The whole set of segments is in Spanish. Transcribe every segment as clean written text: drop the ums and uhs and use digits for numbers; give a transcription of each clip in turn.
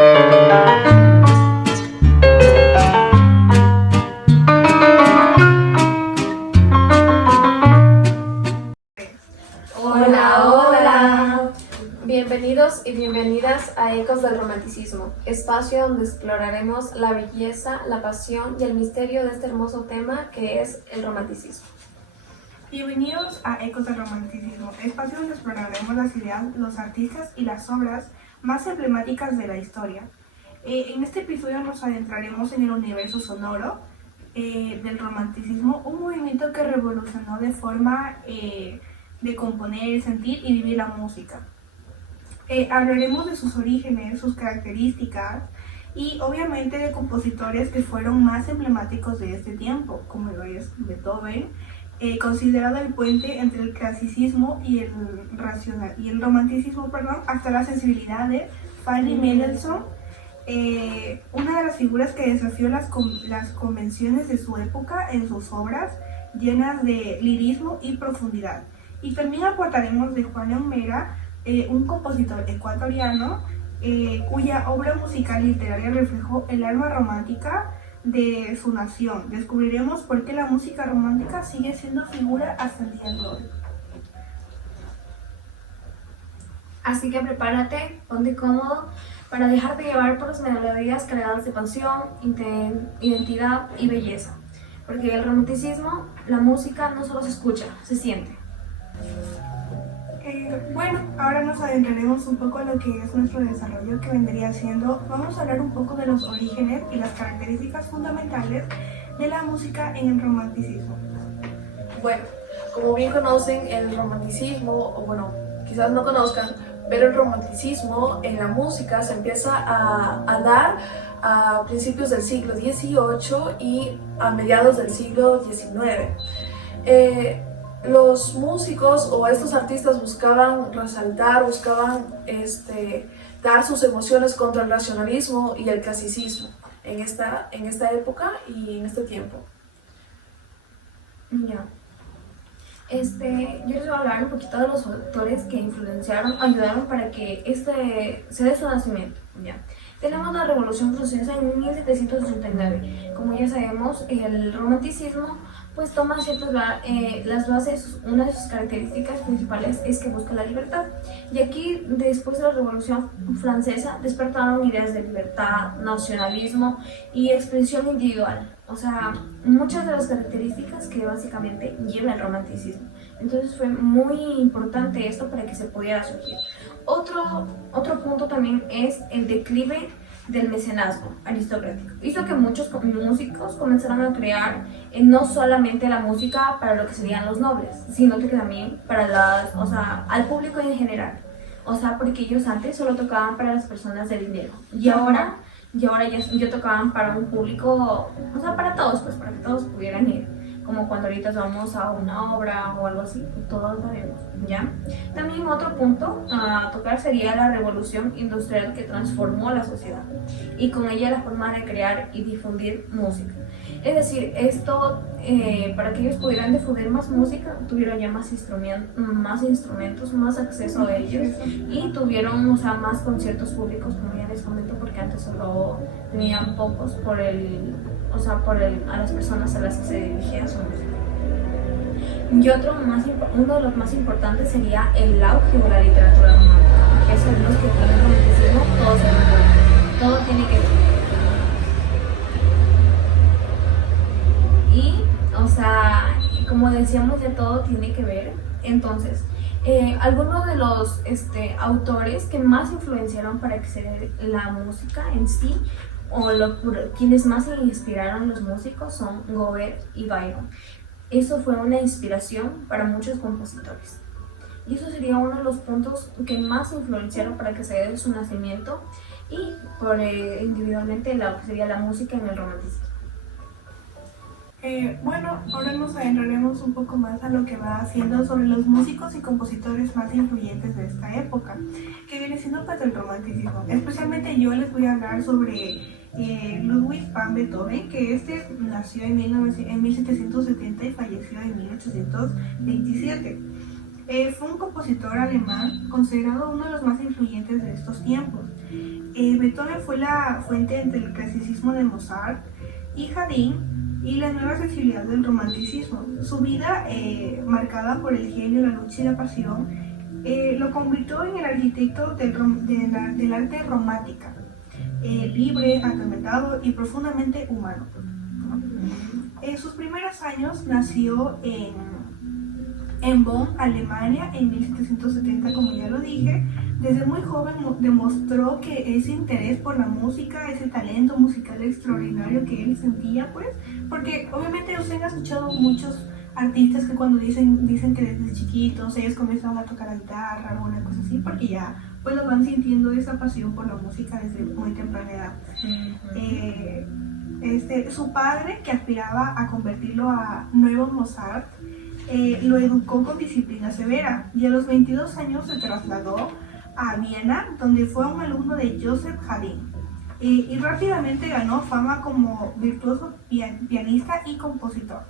Hola, hola. Bienvenidos y bienvenidas a Ecos del Romanticismo, espacio donde exploraremos la belleza, la pasión y el misterio de este hermoso tema que es el romanticismo. Bienvenidos a Ecos del Romanticismo, espacio donde exploraremos las ideas, los artistas y las obras más emblemáticas de la historia. En este episodio nos adentraremos en el universo sonoro del romanticismo, un movimiento que revolucionó de forma de componer, sentir y vivir la música. Hablaremos de sus orígenes, sus características y obviamente de compositores que fueron más emblemáticos de este tiempo, como lo es Beethoven, considerado el puente entre el clasicismo y el romanticismo, hasta la sensibilidad de Fanny Mendelssohn, una de las figuras que desafió las convenciones de su época en sus obras llenas de lirismo y profundidad. Y también aportaremos de Juan León Mera, un compositor ecuatoriano cuya obra musical y literaria reflejó el alma romántica de su nación. Descubriremos por qué la música romántica sigue siendo figura hasta el día de hoy. Así que prepárate, ponte cómodo para dejarte llevar por las melodías cargadas de pasión, identidad y belleza. Porque el romanticismo, la música no solo se escucha, se siente. Bueno, ahora nos adentraremos un poco en lo que es nuestro desarrollo, que vendría siendo, vamos a hablar un poco de los orígenes y las características fundamentales de la música en el romanticismo. Bueno, como bien conocen el romanticismo, o bueno, quizás no conozcan, pero el romanticismo en la música se empieza a dar a principios del siglo XVIII y a mediados del siglo XIX. Los músicos o estos artistas buscaban resaltar, buscaban dar sus emociones contra el racionalismo y el clasicismo en esta época y en este tiempo. Ya. Yo les voy a hablar un poquito de los autores que ayudaron para que se dé su nacimiento. Ya. Tenemos la Revolución Francesa en 1789. Como ya sabemos, el romanticismo pues toma ciertas las bases. Una de sus características principales es que busca la libertad. Y aquí, después de la Revolución Francesa, despertaron ideas de libertad, nacionalismo y expresión individual. O sea, muchas de las características que básicamente lleva el romanticismo. Entonces fue muy importante esto para que se pudiera surgir. Otro punto también es el declive del mecenazgo aristocrático. Hizo que muchos músicos comenzaran a crear no solamente la música para lo que serían los nobles, sino que también para al público en general. O sea, porque ellos antes solo tocaban para las personas de dinero. Y ahora ya tocaban para un público, o sea, para todos, pues para que todos pudieran ir. Como cuando ahorita vamos a una obra o algo así, todos lo vemos, ¿ya? También otro punto a tocar sería la revolución industrial que transformó la sociedad y con ella la forma de crear y difundir música. Es decir, esto, para que ellos pudieran difundir más música, tuvieron ya más instrumentos, más acceso a ellos y tuvieron, más conciertos públicos, como ya les comento, porque antes solo tenían pocos a las personas a las que se dirigía su música. Y uno de los más importantes sería el auge de la literatura romántica, que son los que con el romanticismo todo tiene que ver. Y, como decíamos, ya todo tiene que ver. Entonces, algunos de los autores que más influenciaron para que se dé la música en sí, quienes más se inspiraron los músicos son Gobert y Byron. Eso fue una inspiración para muchos compositores. Y eso sería uno de los puntos que más influenciaron para que se dé su nacimiento y individualmente lo que sería la música en el romanticismo. Bueno, ahora nos adentraremos un poco más a lo que va haciendo sobre los músicos y compositores más influyentes de esta época, que viene siendo pues el romanticismo. Especialmente yo les voy a hablar sobre Ludwig van Beethoven, que nació en 1770 y falleció en 1827. Fue un compositor alemán considerado uno de los más influyentes de estos tiempos. Beethoven fue la fuente entre el clasicismo de Mozart y Haydn y la nueva sensibilidad del romanticismo. Su vida, marcada por el genio, la lucha y la pasión, lo convirtió en el arquitecto del arte romántica, libre, atormentado y profundamente humano. En sus primeros años nació en Bonn, Alemania, en 1770, como ya lo dije. Desde muy joven demostró que ese interés por la música, ese talento musical extraordinario que él sentía, pues, porque obviamente ustedes han escuchado muchos artistas que cuando dicen que desde chiquitos ellos comienzan a tocar la guitarra o alguna cosa así, porque ya pues lo van sintiendo esa pasión por la música desde muy temprana edad. Su padre, que aspiraba a convertirlo a nuevo Mozart, lo educó con disciplina severa y a los 22 años se trasladó a Viena, donde fue un alumno de Joseph Haydn, y rápidamente ganó fama como virtuoso pianista y compositor.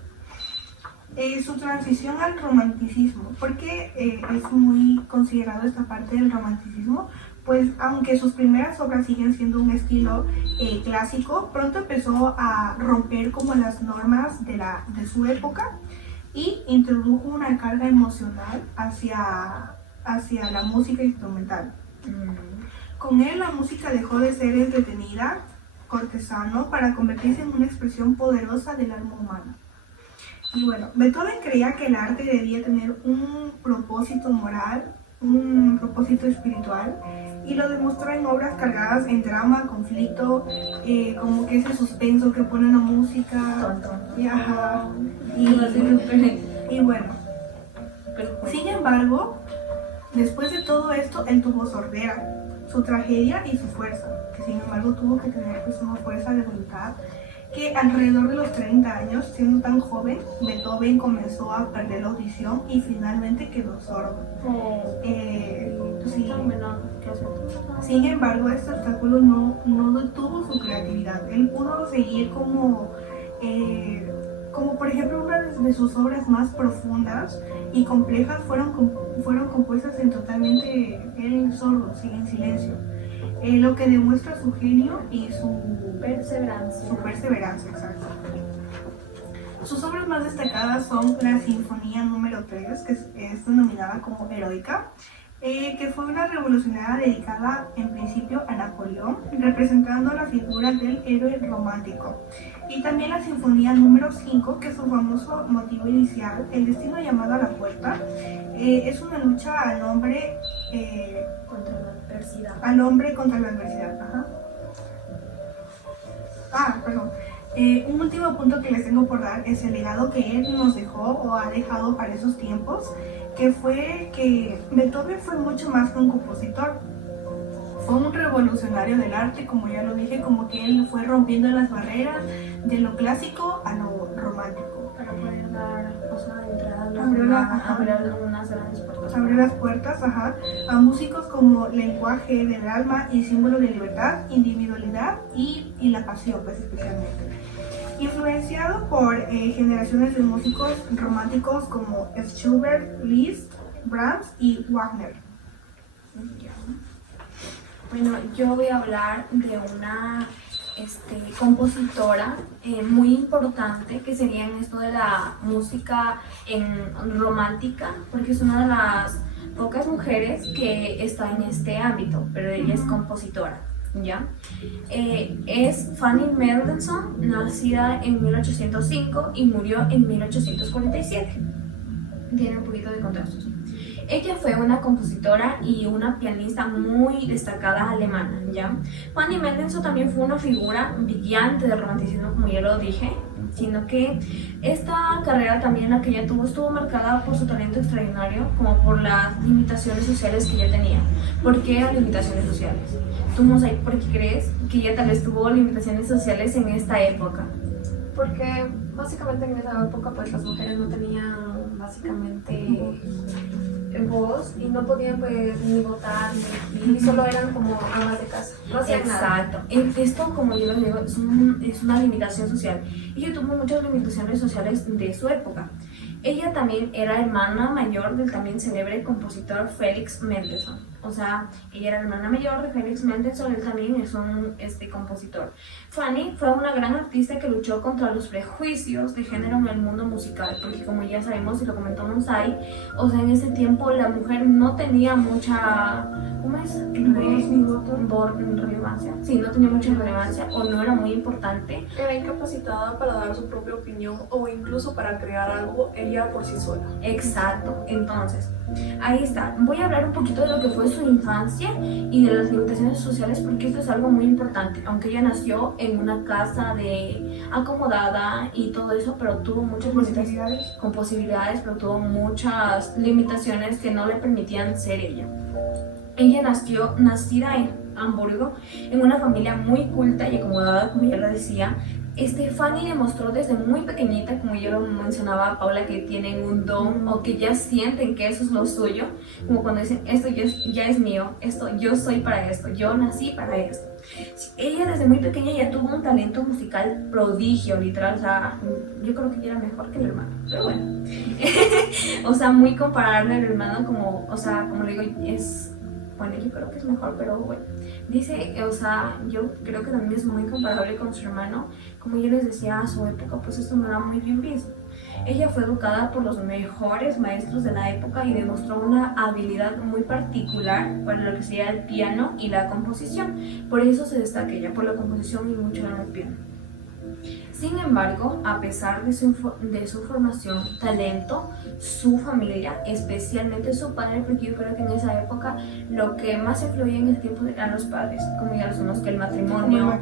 Su transición al romanticismo, porque es muy considerado esta parte del romanticismo, pues aunque sus primeras obras siguen siendo un estilo clásico, pronto empezó a romper como las normas de su época y introdujo una carga emocional hacia la música instrumental. Con él la música dejó de ser entretenida, cortesano, para convertirse en una expresión poderosa del alma humana. Y bueno, Beethoven creía que el arte debía tener un propósito moral, un propósito espiritual, y lo demostró en obras cargadas en drama, conflicto, como que ese suspenso que pone la música. Y bueno, sin embargo, después de todo esto, él tuvo sordera, su tragedia y su fuerza, que sin embargo tuvo que tener pues una fuerza de voluntad, que alrededor de los 30 años, siendo tan joven, Beethoven comenzó a perder la audición y finalmente quedó sordo. Sin embargo, este obstáculo no detuvo su creatividad. Él pudo seguir como por ejemplo, una de sus obras más profundas y complejas fueron compuestas totalmente en sordo, en silencio. Lo que demuestra su genio y su perseverancia, exacto. Sus obras más destacadas son la Sinfonía número 3, que es denominada como Heroica, que fue una revolucionaria dedicada en principio a Napoleón, representando la figura del héroe romántico. Y también la Sinfonía número 5, que es su famoso motivo inicial, El destino llamado a la puerta, es una lucha al hombre contra la adversidad. Perdón. Un último punto que les tengo por dar es el legado que él nos dejó o ha dejado para esos tiempos, que fue que Beethoven fue mucho más que un compositor. Fue un revolucionario del arte, como ya lo dije, como que él fue rompiendo las barreras de lo clásico a lo romántico. Para poder dar entrada abrió las puertas a músicos como lenguaje del alma y símbolo de libertad, individualidad y la pasión, pues especialmente. Influenciado por generaciones de músicos románticos como Schubert, Liszt, Brahms y Wagner. Bueno, yo voy a hablar de una compositora muy importante que sería en esto de la música romántica, porque es una de las pocas mujeres que está en este ámbito, pero ella es compositora, ¿ya? Es Fanny Mendelssohn, nacida en 1805 y murió en 1847. Tiene un poquito de contrastos. Ella fue una compositora y una pianista muy destacada alemana, ¿ya? Fanny Mendelssohn también fue una figura brillante del romanticismo, como ya lo dije, sino que esta carrera también la que ella tuvo estuvo marcada por su talento extraordinario, como por las limitaciones sociales que ella tenía. ¿Por qué limitaciones sociales? ¿Tú, Mosaic, por qué crees que ella tal vez tuvo limitaciones sociales en esta época? Porque básicamente en esa época pues las mujeres no tenían básicamente voz y no podían pues ni votar ni solo eran como amas de casa, no hacían nada. Exacto. Esto, como yo lo digo, es una limitación social. Y ella tuvo muchas limitaciones sociales de su época. Ella también era hermana mayor del también célebre compositor Felix Mendelssohn. O sea, ella era la hermana mayor de Felix Mendelssohn, él también es un compositor. Fanny fue una gran artista que luchó contra los prejuicios de género en el mundo musical, porque como ya sabemos y lo comentó Monsai, o sea, en ese tiempo la mujer no tenía mucha, ¿cómo es? Relevancia. Sí, no tenía mucha relevancia o no era muy importante. Era incapacitada para dar su propia opinión o incluso para crear algo ella por sí sola. Exacto, entonces, ahí está. Voy a hablar un poquito de lo que fue su infancia y de las limitaciones sociales porque esto es algo muy importante. Aunque ella nació en una casa de acomodada y todo eso, pero tuvo muchas limitaciones, con posibilidades, pero tuvo muchas limitaciones que no le permitían ser ella. Ella nacida en Hamburgo, en una familia muy culta y acomodada, como ya lo decía. Fanny demostró desde muy pequeñita, como yo lo mencionaba a Paula, que tienen un don o que ya sienten que eso es lo suyo, como cuando dicen, esto ya es mío, yo soy para esto, yo nací para esto. Ella desde muy pequeña ya tuvo un talento musical prodigio, literal, o sea, yo creo que ella era mejor que el hermano, pero bueno. O sea, muy comparable al hermano, como, o sea, como le digo, bueno, yo creo que es mejor, pero bueno. Dice, o sea, yo creo que también es muy comparable con su hermano. Como yo les decía, a su época, pues esto no era muy bien visto. Ella fue educada por los mejores maestros de la época y demostró una habilidad muy particular para lo que sería el piano y la composición. Por eso se destaca ella, por la composición y mucho en el piano. Sin embargo, a pesar de su formación, talento, su familia, especialmente su padre, porque yo creo que en esa época lo que más influía en ese tiempo eran los padres, como ya lo sabemos, que el matrimonio,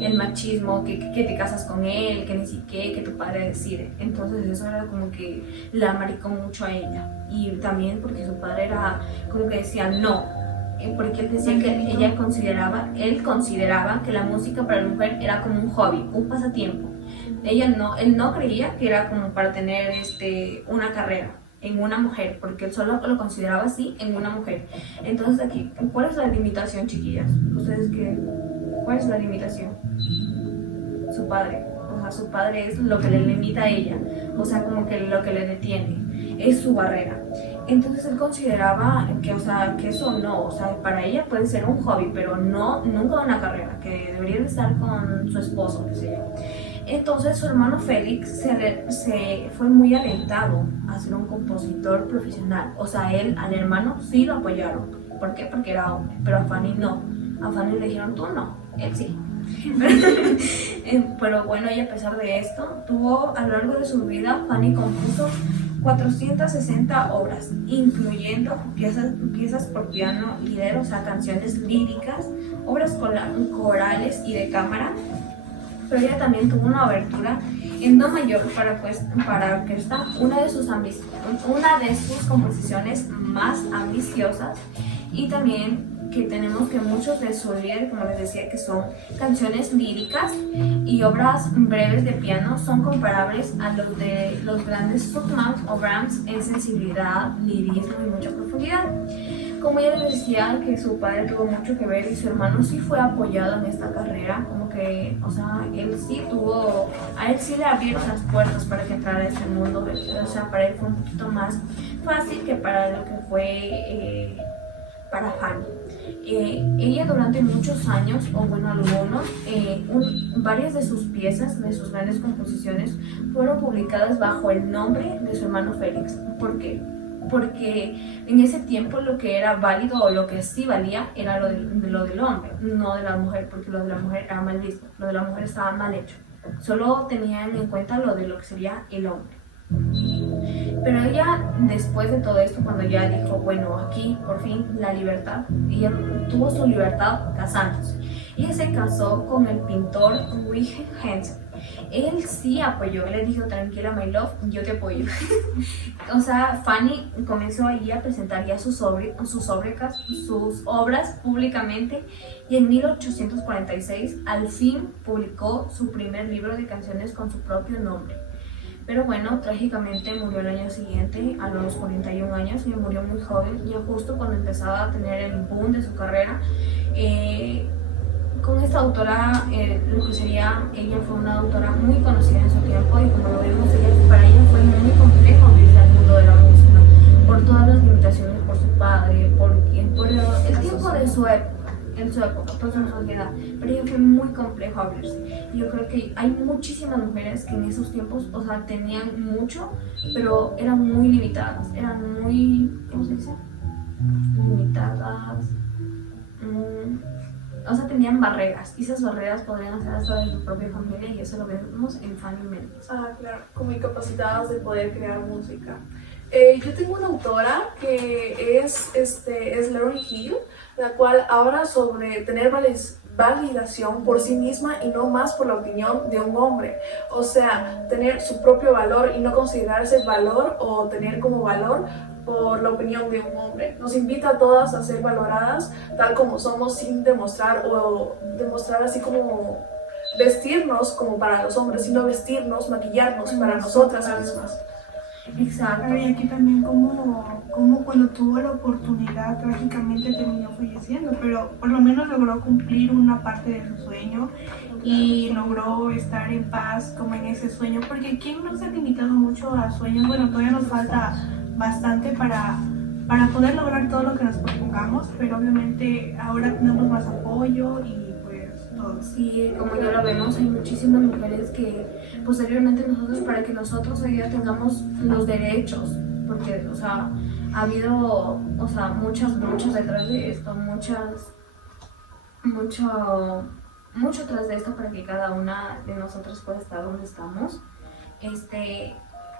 el machismo, que te casas con él, que ni siquiera, que tu padre decide. Entonces eso era como que la marcó mucho a ella. Y también porque su padre era como que decía no. Porque él decía que él consideraba que la música para la mujer era como un hobby, un pasatiempo. Él no creía que era como para tener una carrera en una mujer, porque él solo lo consideraba así en una mujer. Entonces aquí, ¿cuál es la limitación, chiquillas? ¿Ustedes qué? ¿Cuál es la limitación? Su padre. O sea, su padre es lo que le limita a ella, o sea, como que lo que le detiene, es su barrera. Entonces él consideraba que, o sea, que eso no, o sea, para ella puede ser un hobby, pero nunca una carrera, que debería de estar con su esposo, qué sé yo. Entonces su hermano Félix se fue muy alentado a ser un compositor profesional, o sea, al hermano sí lo apoyaron. ¿Por qué? Porque era hombre, pero a Fanny no. A Fanny le dijeron, tú no, él sí. Pero bueno, y a pesar de esto, a lo largo de su vida, Fanny compuso 460 obras, incluyendo piezas por piano, líder, o sea, canciones líricas, obras corales y de cámara. Pero ella también tuvo una abertura en do mayor para orquesta, una de sus composiciones más ambiciosas, y también que tenemos que muchos de su líder, como les decía, que son canciones líricas y obras breves de piano, son comparables a los de los grandes Schumann o Brahms en sensibilidad, lirismo y mucha profundidad. Como ya les decía, que su padre tuvo mucho que ver y su hermano sí fue apoyado en esta carrera, como que, o sea, a él sí le abrieron las puertas para que entrara a este mundo, o sea, para él fue un poquito más fácil que para lo que fue para Fanny. Ella durante muchos años, o bueno, algunos, varias de sus piezas, de sus grandes composiciones, fueron publicadas bajo el nombre de su hermano Félix. ¿Por qué? Porque en ese tiempo lo que era válido o lo que sí valía era lo del hombre, no de la mujer, porque lo de la mujer era mal visto, lo de la mujer estaba mal hecho. Solo tenían en cuenta lo que sería el hombre. Pero ella, después de todo esto, cuando ya dijo, bueno, aquí por fin la libertad, ella tuvo su libertad casándose. Ella se casó con el pintor Wilhelm Hentz. Él sí apoyó, él le dijo, tranquila, my love, yo te apoyo. O sea, Fanny comenzó allí a presentar ya sus obras públicamente, y en 1846 al fin publicó su primer libro de canciones con su propio nombre. Pero bueno, trágicamente murió el año siguiente, a los 41 años, y murió muy joven, ya justo cuando empezaba a tener el boom de su carrera. Con esta autora, lo que sería, ella fue una autora muy conocida en su tiempo, y como lo vemos, para ella fue muy complejo abrirse al mundo de la música, por todas las limitaciones, por su padre, por por el tiempo de su época, en su época, pues en su sociedad, pero ella fue muy complejo hablarse. Y yo creo que hay muchísimas mujeres que en esos tiempos, o sea, tenían mucho, pero eran muy limitadas, eran muy, ¿cómo se dice? Limitadas, o sea, tenían barreras, y esas barreras podrían ser hasta de su propia familia, y eso lo vemos en Fanny Mendelssohn. Ah, claro, como incapacitadas de poder crear música. Yo tengo una autora que es Lauryn Hill, la cual habla sobre tener validación por sí misma y no más por la opinión de un hombre. O sea, tener su propio valor y no considerarse valor o tener como valor por la opinión de un hombre. Nos invita a todas a ser valoradas tal como somos, sin demostrar o demostrar así como vestirnos como para los hombres, sino vestirnos, maquillarnos para nosotras mismas. Exacto. Y aquí también como cuando tuvo la oportunidad trágicamente terminó falleciendo, pero por lo menos logró cumplir una parte de su sueño y logró estar en paz como en ese sueño, porque ¿quién no se ha limitado mucho a sueños? Bueno, todavía nos falta bastante para poder lograr todo lo que nos propongamos, pero obviamente ahora tenemos más apoyo y Sí, como ya lo vemos, hay muchísimas mujeres que posteriormente nosotros, para que nosotros hoy día tengamos los derechos, porque, o sea, ha habido, o sea, muchas luchas detrás de esto, mucho detrás de esto para que cada una de nosotros pueda estar donde estamos.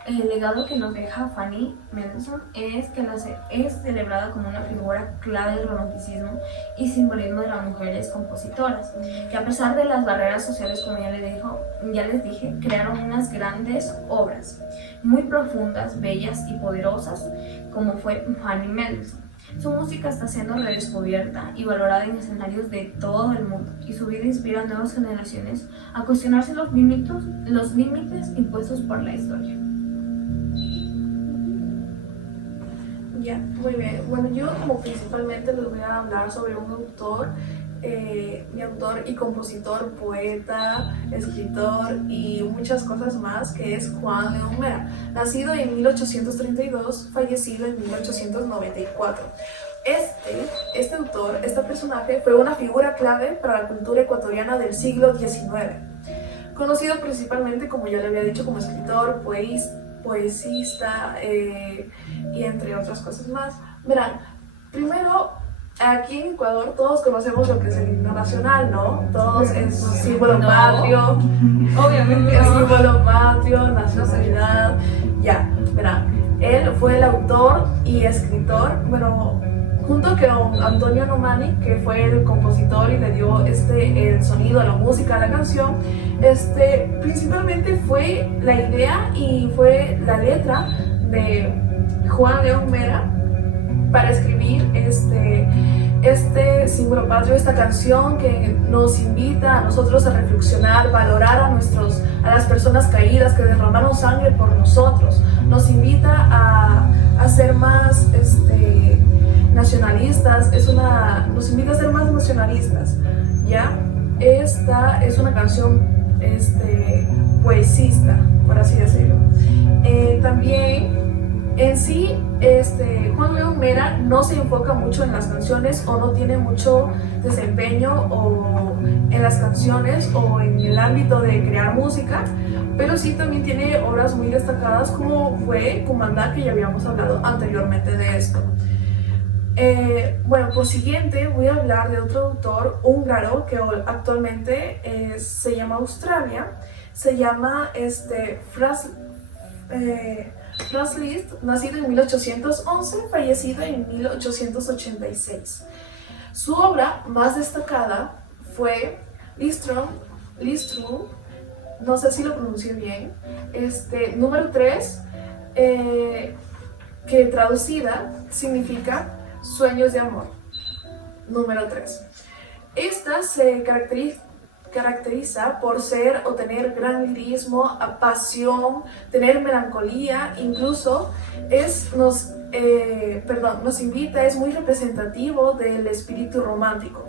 El legado que nos deja Fanny Mendelssohn es que es celebrada como una figura clave del romanticismo y simbolismo de las mujeres compositoras, que a pesar de las barreras sociales, como ya les dije, crearon unas grandes obras, muy profundas, bellas y poderosas, como fue Fanny Mendelssohn. Su música está siendo redescubierta y valorada en escenarios de todo el mundo, y su vida inspira a nuevas generaciones a cuestionarse los límites impuestos por la historia. Ya, muy bien. Bueno, yo como principalmente les voy a hablar sobre un autor, mi autor y compositor, poeta, escritor y muchas cosas más, que es Juan León Mera, nacido en 1832, fallecido en 1894. Este autor, este personaje, fue una figura clave para la cultura ecuatoriana del siglo XIX, conocido principalmente, como ya le había dicho, como escritor, poesista y entre otras cosas más. Verán, primero, aquí en Ecuador todos conocemos lo que es el himno nacional, ¿no? Todos es símbolo patrio, obviamente es símbolo patrio, nacionalidad, ya, verán. Él fue el autor y escritor, bueno, junto con Antonio Nomani, que fue el compositor y le dio el sonido, la música a la canción. Principalmente fue la idea y fue la letra de Juan León Mera para escribir este símbolo patrio, esta canción que nos invita a nosotros a reflexionar, valorar a las personas caídas que derramaron sangre por nosotros. Nos invita a ser más nacionalistas, nos invita a ser más nacionalistas, ¿ya? Esta es una canción poesista, por así decirlo. También, en sí, Juan León Mera no se enfoca mucho en las canciones o no tiene mucho desempeño en las canciones o en el ámbito de crear música, pero sí también tiene obras muy destacadas como fue Cumandá, que ya habíamos hablado anteriormente de esto. Bueno, por siguiente voy a hablar de otro autor húngaro que actualmente se llama Australia. Se llama Franz Liszt, nacido en 1811, fallecido en 1886. Su obra más destacada fue Lisztrum, no sé si lo pronuncié bien, número 3, que traducida significa Sueños de amor. Número 3. Esta se caracteriza por ser o tener gran lirismo, pasión, tener melancolía, incluso nos invita, es muy representativo del espíritu romántico.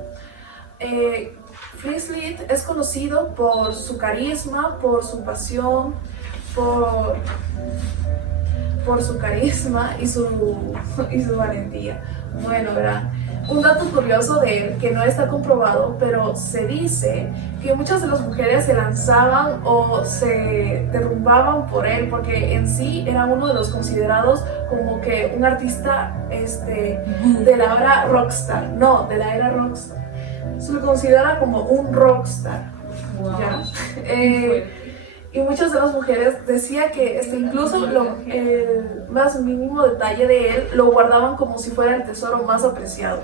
Franz Liszt es conocido por su carisma, por su pasión, por su carisma y su valentía. Bueno, verán, un dato curioso de él que no está comprobado, pero se dice que muchas de las mujeres se lanzaban o se derrumbaban por él, porque en sí era uno de los considerados como que un artista de la era rockstar. No, de la era rockstar. Se lo considera como un rockstar. Wow. ¿Ya? Y muchas de las mujeres decía que incluso el más mínimo detalle de él lo guardaban como si fuera el tesoro más apreciado.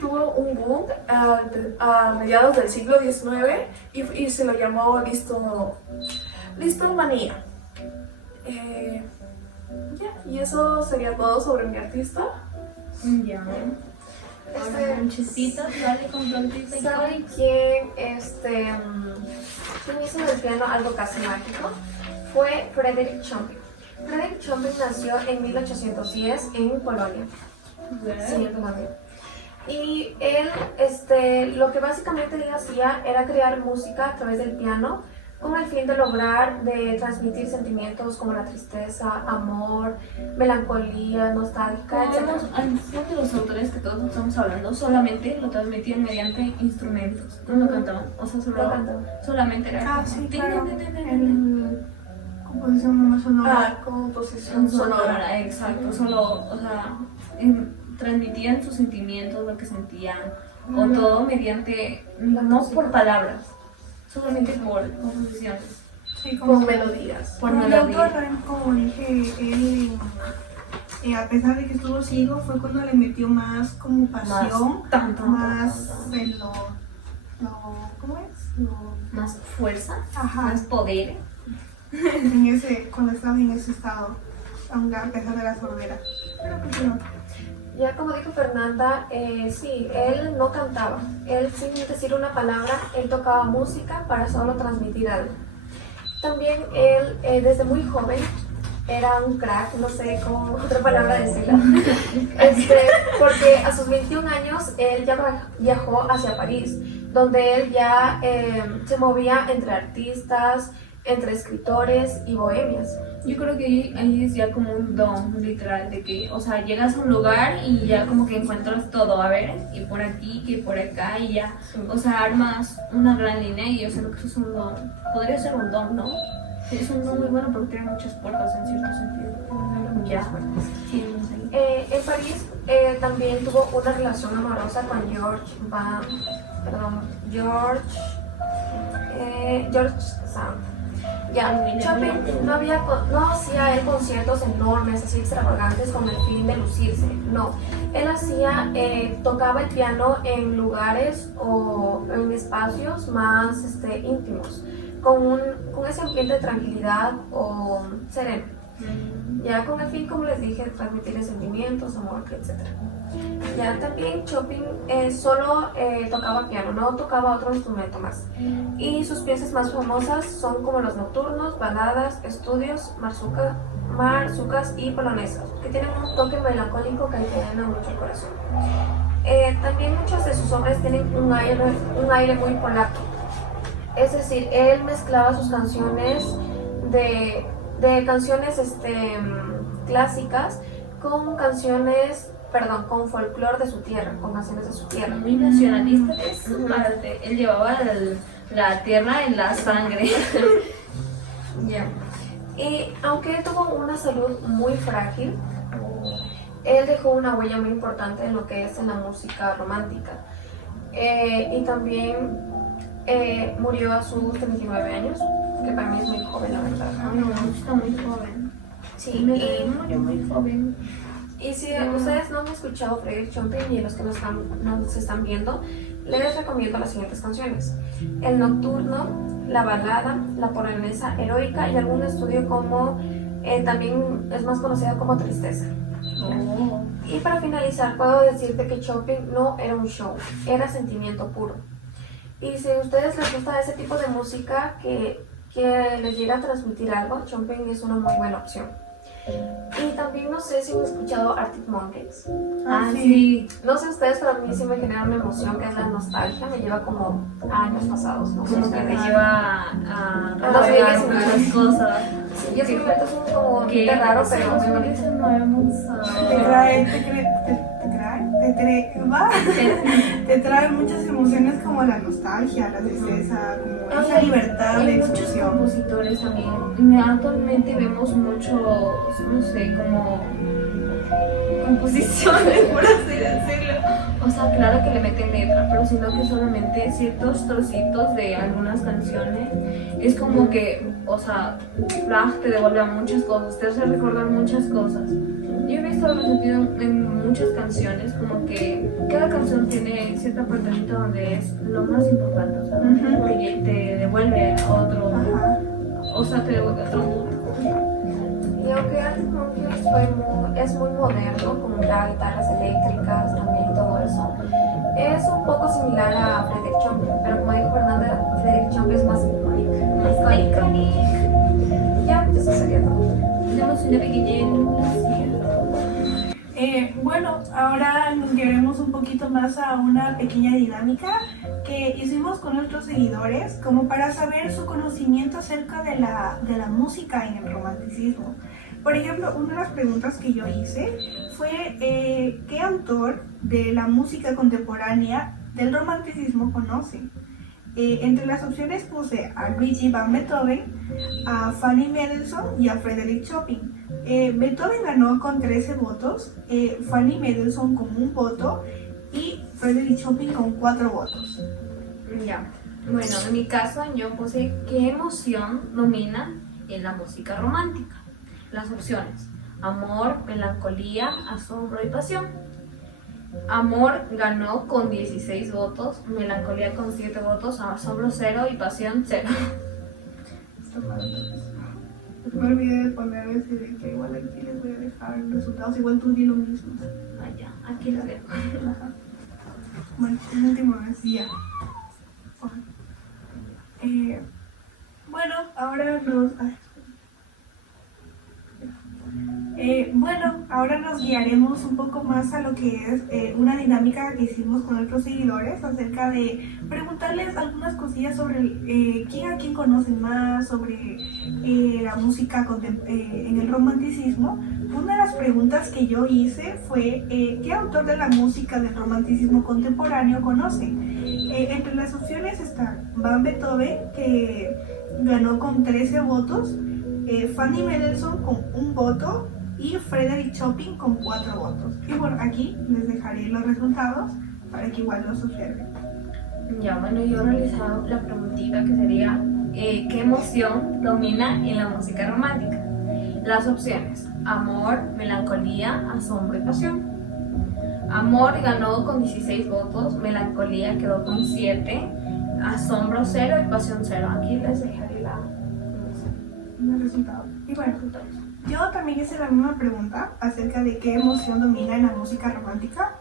Tuvo un boom a mediados del siglo XIX y se lo llamó Listomanía. Y eso sería todo sobre mi artista. Ya. Ahora, Conchecita, dale con flautita y ¿Saben quién hizo del piano algo casi mágico? Fue Frédéric Chopin. Frédéric Chopin nació en 1810 en Polonia. Sí, en Polonia. Y él, lo que básicamente él hacía era crear música a través del piano con el fin de lograr transmitir sentimientos como la tristeza, amor, melancolía, nostalgia, etc. Algunos de los autores que todos estamos hablando solamente lo transmitían mediante instrumentos, no lo cantaban, o sea, Lo cantaban. solamente era Sí, claro. Composición más sonora. Composición sonora. exacto, solo, o sea, transmitían sus sentimientos, lo que sentían, o todo mediante, no por palabras, solamente por composiciones. Sí, Con melodías. Por como melodía. autor, como dije, él, a pesar de que estuvo ciego, fue cuando le metió más como pasión, más en ¿cómo es? Más fuerza, Ajá. más poder. Cuando estaba en ese estado, aunque a pesar de la sordera. Pero continúa. Ya como dijo Fernanda, sí, él no cantaba. Él sin decir una palabra, él tocaba música para solo transmitir algo. También él, desde muy joven, era un crack, no sé cómo otra palabra decirla. Porque a sus 21 años él ya viajó hacia París, donde él ya se movía entre artistas, entre escritores y bohemias. Yo creo que ahí es ya como un don, literal, de que, o sea, llegas a un lugar y ya como que encuentras todo, a ver, y por aquí, que por acá, y ya, o sea, armas una gran línea y yo sé que eso es un don, podría ser un don, ¿no? Es un don muy bueno porque tiene muchas puertas en cierto sentido. Ya, sí, no sé. En París también tuvo una relación amorosa con George Sand. Ya, Chopin no hacía él conciertos enormes, así extravagantes con el fin de lucirse, no. Él tocaba el piano en lugares o en espacios más íntimos, con ese ambiente de tranquilidad o sereno. Ya con el fin, como les dije, transmitir sentimientos, amor, etc. Ya también Chopin solo tocaba piano, no tocaba otro instrumento más. Y sus piezas más famosas son como los nocturnos, baladas, estudios, marzucas y polonesas, que tienen un toque melancólico que llena mucho el corazón. También muchas de sus obras tienen un aire muy polaco. Es decir, él mezclaba sus canciones de canciones clásicas con con folclore de su tierra, con canciones de su tierra. Muy nacionalista de su parte. Él llevaba la tierra en la sangre. Ya. Y aunque él tuvo una salud muy frágil, él dejó una huella muy importante en lo que es en la música romántica. Y también murió a sus 39 años, que para mí es muy joven, la verdad. No, está muy joven. Sí, murió muy joven. y si ustedes no han escuchado Frédéric Chopin y los que nos están viendo, les recomiendo las siguientes canciones: El Nocturno, La Balada, La Polonesa Heroica y algún estudio como también es más conocida como Tristeza. Oh. Y para finalizar, puedo decirte que Chopin no era un show, era sentimiento puro. Y si a ustedes les gusta ese tipo de música que les llega a transmitir algo, Chopin es una muy buena opción. Y también no sé si han escuchado Arctic Monkeys. Sí. No sé ustedes, pero a mí sí me genera una emoción que es la nostalgia. Me lleva como a años pasados, no sé Como que te ustedes. lleva a los recordar viajes muchas cosas. Y es un momento como un Que raro, pero muy bonito. eso no hemos te trae muchas emociones como la nostalgia, la tristeza, como esa libertad de Hay muchos expresión. compositores también. Actualmente vemos muchos, no sé, como composiciones, por así decirlo. O sea, claro que le meten letra, pero sino que solamente ciertos trocitos de algunas canciones es como que, o sea, te devuelve a muchas cosas, te hace recordar muchas cosas. Yo he visto algo sentido en muchas canciones, como que cada canción tiene cierta partecita donde es lo más importante, o sea, porque te devuelve a otro, o sea, te devuelve a otro mundo. Y aunque Arctic Monkeys es muy moderno, con ya guitarras eléctricas también y todo eso, es un poco similar a Frederick Chopin, pero como dijo Fernanda, Frederick Chopin es más icónico. Ya, eso sería todo. Tenemos una pequeña iluminación. Bueno, ahora nos llevaremos un poquito más a una pequeña dinámica que hicimos con nuestros seguidores como para saber su conocimiento acerca de la música en el romanticismo. Por ejemplo, una de las preguntas que yo hice fue ¿qué autor de la música contemporánea del romanticismo conocen? Entre las opciones puse a Luigi van Beethoven, a Fanny Mendelssohn y a Frederick Chopin. Beethoven ganó con 13 votos, Fanny Mendelssohn con 1 voto y Frederick Chopin con 4 votos. Ya. Bueno, en mi caso yo puse ¿qué emoción domina en la música romántica? Las opciones: amor, melancolía, asombro y pasión. Amor ganó con 16 votos, melancolía con 7 votos, asombro 0 y pasión 0. Me olvidé de poner ese, que igual aquí les voy a dejar los resultados, igual tú di lo mismo. Vaya, aquí lo dejo. Bueno, el último decía. Bueno, ahora nos guiaremos un poco más a lo que es una dinámica que hicimos con nuestros seguidores acerca de preguntarles algunas cosillas sobre a quién conocen más, sobre la música en el romanticismo. Una de las preguntas que yo hice fue ¿qué autor de la música del romanticismo contemporáneo conocen? Entre las opciones están Van Beethoven, que ganó con 13 votos, Fanny Mendelssohn con 1 voto y Frederick Chopin con 4 votos. Y bueno, aquí les dejaré los resultados para que igual los observen. Ya, bueno, yo he realizado la preguntita que sería ¿qué emoción domina en la música romántica? Las opciones: amor, melancolía, asombro y pasión. Amor ganó con 16 votos, melancolía quedó con 7, asombro 0 y pasión 0. Aquí les dejaré Los resultados. Y bueno, yo también hice la misma pregunta acerca de qué emoción domina en la música romántica.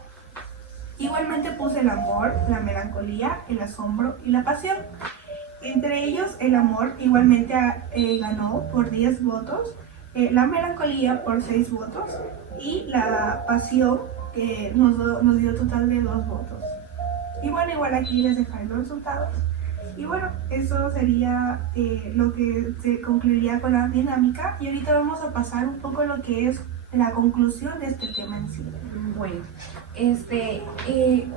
Igualmente puse el amor, la melancolía, el asombro y la pasión. Entre ellos, el amor igualmente ganó por 10 votos, la melancolía por 6 votos y la pasión que nos dio total de 2 votos. Y bueno, igual aquí les dejaré los resultados. Y bueno, eso sería lo que se concluiría con la dinámica. Y ahorita vamos a pasar un poco a lo que es la conclusión de este tema en sí. Bueno,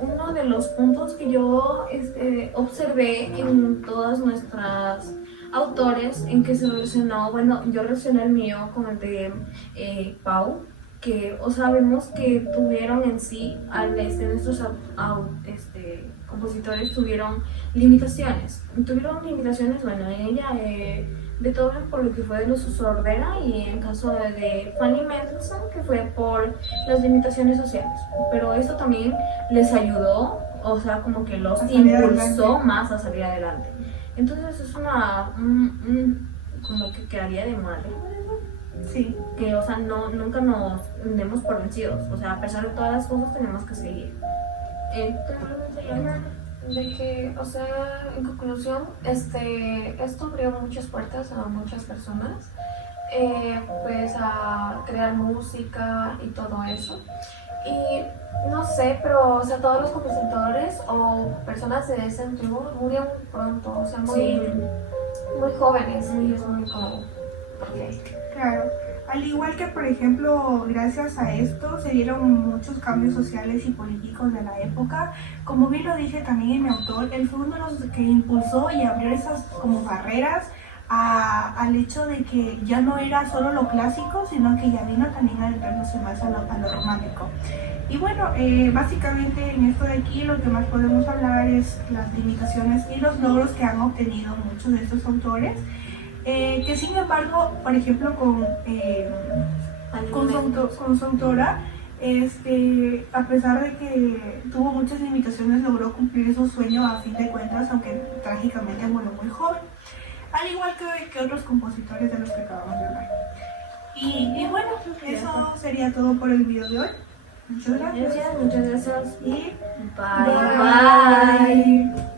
uno de los puntos que yo observé en todas nuestras autores en que se relacionó, bueno, yo relacioné el mío con el de Pau, que, o sea, vemos que tuvieron en sí, nuestros compositores tuvieron limitaciones. Bueno, en ella, Beethoven por lo que fue de su sordera y en caso de Fanny Mendelssohn que fue por las limitaciones sociales. Pero esto también les ayudó, o sea, como que los impulsó más a salir adelante. Entonces es como que quedaría de madre. Sí. Que, o sea, nunca nos demos por vencidos. O sea, a pesar de todas las cosas tenemos que seguir. De que, o sea, en conclusión, esto abrió muchas puertas a muchas personas pues a crear música y todo eso. Y no sé, pero o sea, todos los compositores o personas de ese antiguo murieron pronto, o sea, muy jóvenes, y es muy como... ok. Claro. Al igual que, por ejemplo, gracias a esto se dieron muchos cambios sociales y políticos de la época. Como bien lo dije también en mi autor, él fue uno de los que impulsó y abrió esas como barreras al hecho de que ya no era solo lo clásico, sino que ya vino también a adentrarse más a lo romántico. Y bueno, básicamente en esto de aquí lo que más podemos hablar es las limitaciones y los logros que han obtenido muchos de estos autores. Que sin embargo, por ejemplo, con su autora, a pesar de que tuvo muchas limitaciones, logró cumplir su sueño a fin de cuentas, aunque trágicamente murió muy joven, al igual que otros compositores de los que acabamos de hablar. Y bueno, eso sería todo por el video de hoy. Muchas gracias. Muchas gracias. Y Bye. bye.